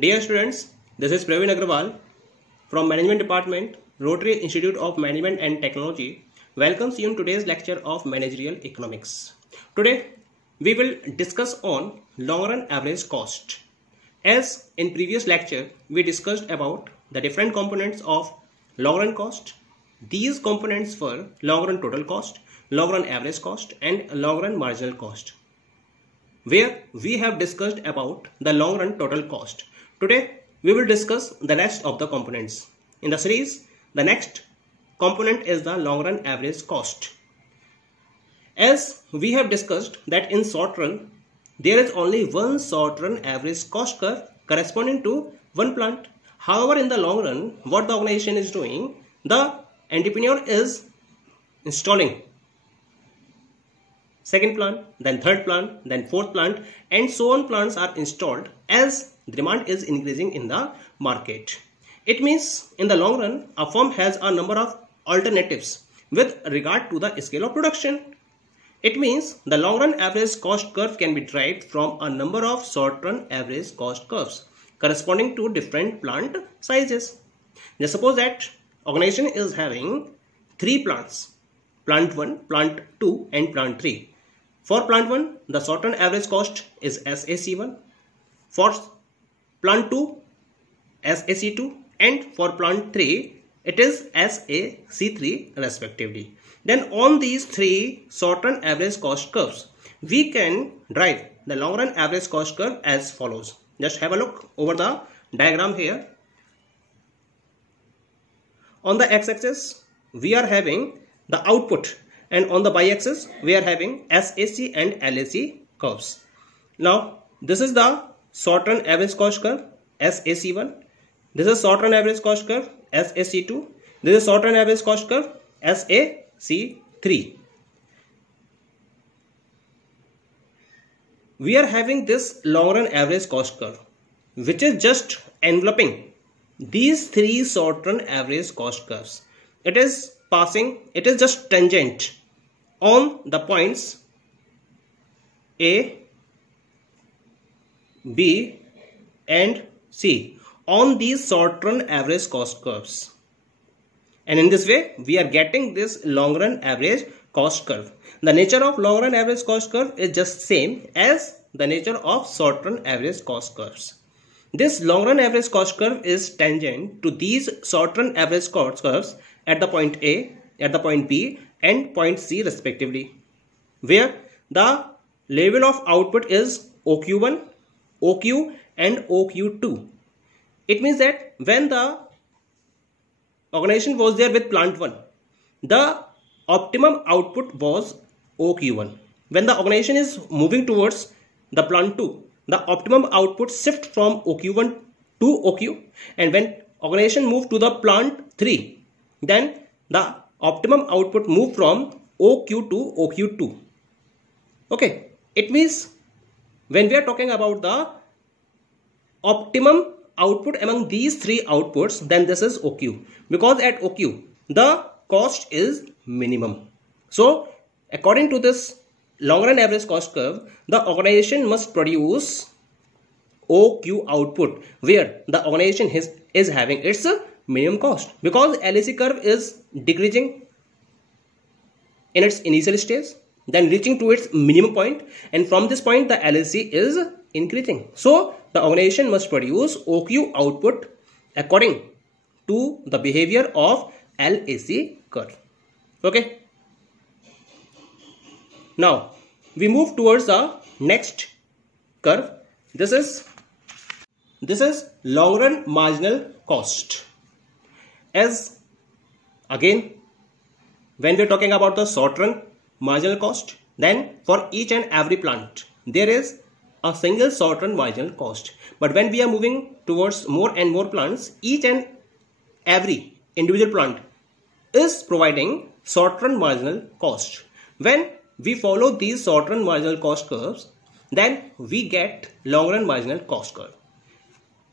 Dear students, this is Praveen Agrawal from Management Department, Rotary Institute of Management and Technology. Welcomes you in today's lecture of Managerial Economics. Today, we will discuss on long run average cost. As in previous lecture, we discussed about the different components of long run cost. These components were long run total cost, long run average cost and long run marginal cost, where we have discussed about the long run total cost. Today we will discuss the rest of the components. In the series, the next component is the long run average cost. As we have discussed that in short run, there is only one short run average cost curve corresponding to one plant. However, in the long run, what the organization is doing, the entrepreneur is installing second plant, then third plant, then fourth plant, and so on plants are installed as demand is increasing in the market. It means in the long run, a firm has a number of alternatives with regard to the scale of production. It means the long run average cost curve can be derived from a number of short run average cost curves corresponding to different plant sizes. Just suppose that organization is having 3 plants, plant 1, plant 2 and plant 3. For plant 1, the short run average cost is SAC1. For plant 2, SAC2, and for plant 3, it is SAC3 respectively. Then on these 3 short run average cost curves, we can derive the long run average cost curve as follows. Just have a look over the diagram here. On the x-axis, we are having the output, and on the y-axis, we are having SAC and LAC curves. Now, this is the short run average cost curve, SAC1. This is short run average cost curve, SAC2. This is short run average cost curve, SAC3. We are having this long run average cost curve, which is just enveloping these 3 short run average cost curves. It is just tangent on the points A, B and C on these short run average cost curves. And in this way, we are getting this long run average cost curve. The nature of long run average cost curve is just same as the nature of short run average cost curves. This long run average cost curve is tangent to these short run average cost curves at the point A, at the point B and point C respectively, where the level of output is OQ1, OQ and OQ2. It means that when the organization was there with plant 1, the optimum output was OQ1. When the organization is moving towards the plant 2, the optimum output shift from OQ1 to OQ, and when organization moved to the plant 3, then the optimum output moved from OQ to OQ2. Okay, it means when we are talking about the optimum output among these 3 outputs, then this is OQ, because at OQ the cost is minimum. So according to this long run average cost curve, the organization must produce OQ output where the organization is having its minimum cost, because LAC curve is decreasing in its initial stage, then reaching to its minimum point, and from this point the LAC is increasing. So the organization must produce OQ output according to the behavior of LAC curve. Okay. Now we move towards the next curve. This is long run marginal cost. As again, when we are talking about the short run marginal cost, then for each and every plant there is a single short run marginal cost. But when we are moving towards more and more plants, each and every individual plant is providing short run marginal cost. When we follow these short run marginal cost curves, then we get long run marginal cost curve.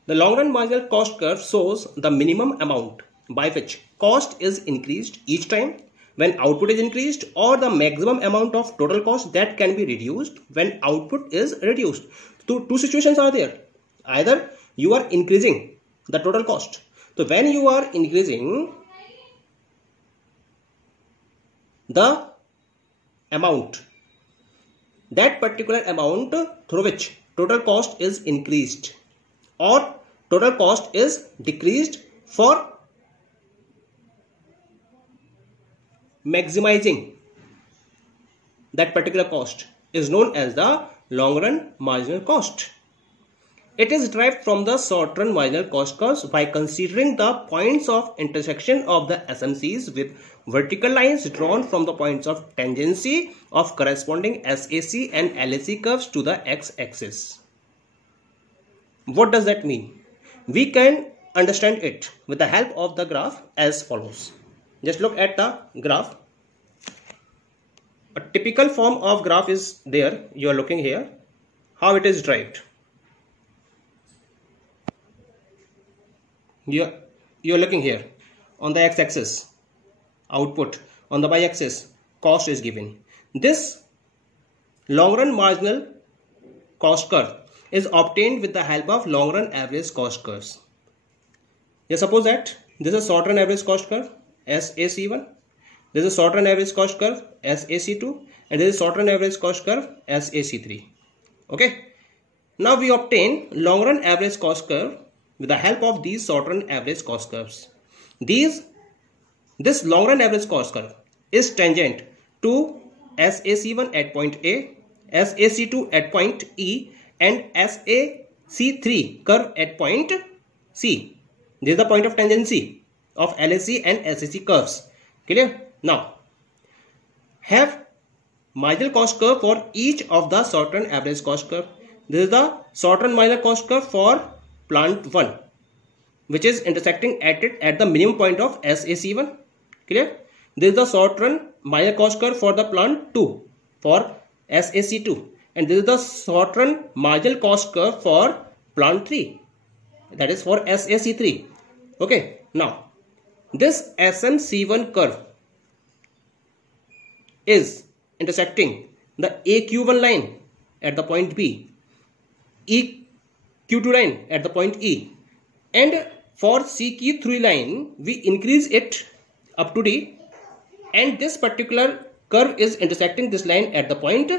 The long run marginal cost curve shows the minimum amount by which cost is increased each time when output is increased, or the maximum amount of total cost that can be reduced when output is reduced. So two situations are there. Either You are increasing the total cost. So when you are increasing the amount, that particular amount through which total cost is increased or total cost is decreased for maximizing that particular cost is known as the long run marginal cost. It is derived from the short run marginal cost curves by considering the points of intersection of the SMCs with vertical lines drawn from the points of tangency of corresponding SAC and LAC curves to the x-axis. What does that mean? We can understand it with the help of the graph as follows. Just look at the graph. A typical form of graph is there. You are looking here. How it is derived. You're looking here on the x-axis output, on the y-axis cost is given. This long run marginal cost curve is obtained with the help of long run average cost curves. Just suppose that this is short run average cost curve SAC1, this is short run average cost curve SAC2, and this is short run average cost curve SAC3. Okay, now we obtain long run average cost curve with the help of these short run average cost curves. This long run average cost curve is tangent to SAC1 at point A, SAC2 at point E, and SAC3 curve at point C. This is the point of tangency of LAC and SAC curves. Clear? Now, have marginal cost curve for each of the short run average cost curve. This is the short run marginal cost curve for plant 1, which is intersecting at the minimum point of SAC1. Clear? This is the short run marginal cost curve for the plant 2 for SAC2, and this is the short run marginal cost curve for plant 3, that is for SAC3. Okay, now this SMC1 curve is intersecting the AQ1 line at the point B, EQ2 line at the point E, and for CQ3 line we increase it up to D, and this particular curve is intersecting this line at the point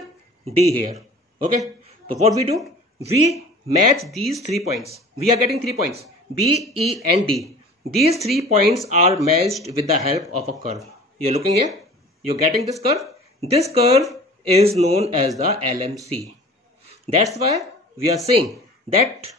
D here. Okay, so what we do, we match these 3 points. We are getting 3 points B, E and D. These 3 points are matched with the help of a curve. You're looking here, you're getting this curve. This curve is known as the LMC. That's why we are saying that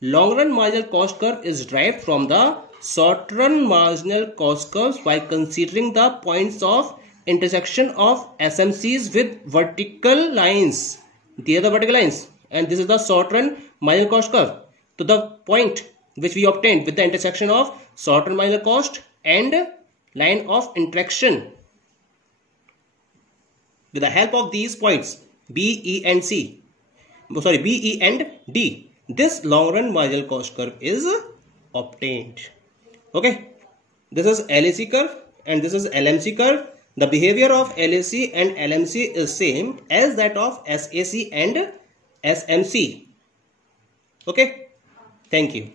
long run marginal cost curve is derived from the short run marginal cost curves by considering the points of intersection of SMCs with vertical lines. These are the vertical lines, and this is the short run marginal cost curve. To the point which we obtained with the intersection of short run marginal cost and line of interaction. With the help of these points B, E and D, this long run marginal cost curve is obtained. Okay, this is LAC curve and this is LMC curve. The behavior of LAC and LMC is same as that of SAC and SMC. Okay, thank you.